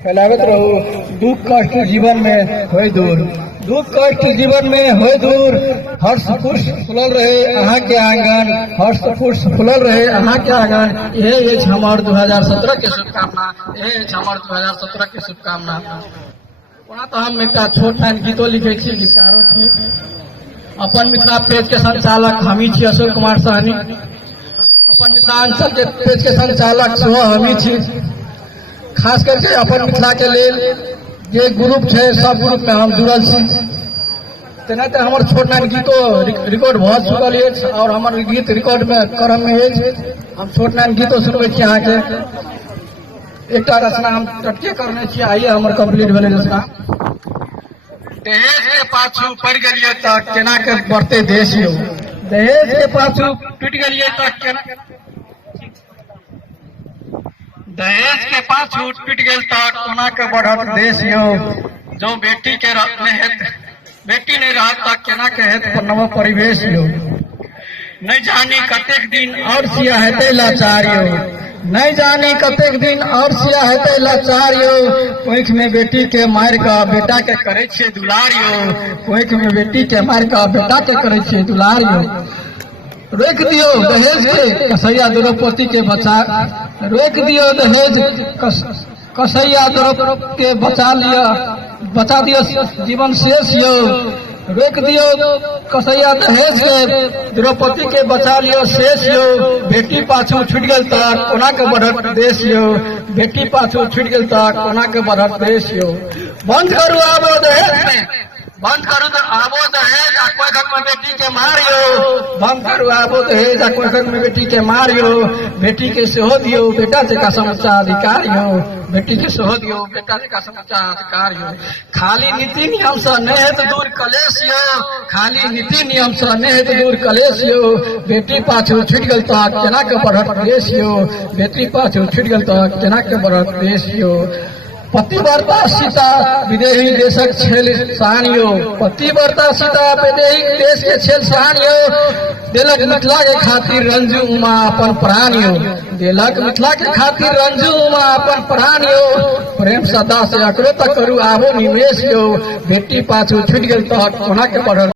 फैलावत रहू। दुख कष्ट जीवन में होय दूर, दुख कष्ट जीवन में होय दूर। हर्ष पुष्प फुलल रहे अहाँ के आंगन, हर्ष पुष्प फुलल रहे अहाँ के आंगन। ये हमर 2017 के शुभकामना, ये हमर 2017 के शुभकामना। ओना तो हम एक छोट फाइन गीतो लिखे छी, गीतकारो छी। अपन मिथिला पेज के संचालक हमी छी अशोक कुमार सहनी। अपन मिथिलांचल के पेज के संचालक सेहो हमी छी। खास करके अपन मिथिला के लेल जे ग्रुप है सब ग्रुप में हम जुड़ल छी। तेना ते हमर छोट नान गीतो रिकॉर्ड भ चुकल है और हमर गीत रिकॉर्ड में क्रम में है। हम छोट नान गीतो सुनबे छी अहाँ के। एक रचना हम टटके करने छी, आइए हमर कंप्लीट भेले रचना। दहेज के पाछू पड़ गेलिए त केना के बढ़ते देश यो, दहेज के पाछू टूट गेलिए त केना, दहेज के पाछू टूट गेल त कोना के बढ़त देश यो। जो बेटी के बेटी नहीं रहत त केना के हेत नव परिवेश यो। नहीं जानी कतेक दिन और सिया हेते लाचार यो, नहीं जानी कतेक दिन और सिया हेते लाचार यो। कोख में बेटी के मार का बेटा के करे छे दुलार यो, कोख में बेटी के मार का बेटा के करे छे दुलार यो। रोक दियो दहेज के कसैया द्रौपदी के बचा, रोक दियो दहेज कसैया द्रौपदी के बचा लिया, बचा दियो जीवन शेष यो। रोक दियो कसैया दहेज के द्रौपदी के बचा लियो शेष यो। बेटी पाछू छूट गेल त कोना के बढ़त देश यो, बेटी पाछू छूट गेल त कोना के बढ़त देश यो। बंद करू आबो दहेज, बंद करू तो आबो दहेज आ कोई घर में बेटी के मारियो। बंद करू आबो दहेज आ कोई घर में बेटी के मारियो। बेटी के सेहो दियो बेटा से का समस्या अधिकार यो, बेटी के सेहो दियो बेटा से का समस्या अधिकार यो। खाली नीति नियम से नहीं है तो दूर कलेश यो, खाली नीति नियम से नहीं है तो दूर कलेश यो। बेटी पाछू छूट गेल त केना के बढ़त देश यो, बेटी पाछू छूट गेल त केना के बढ़त देश यो। पतिव्रता सीता विदेही देशक छेल सहानियो, पतिव्रता सीता विदेही देश के छेल सहानियो। देलक मिथिला के खातिर रंजू उमा अपन प्राणियो, देलक मिथिला के खातिर रंजू उमा अपन प्राणियो। प्रेम सदा से अकरो तक करू आबो निवेश यो, बेटी पाछू छूट गेल त कोना के बढ़त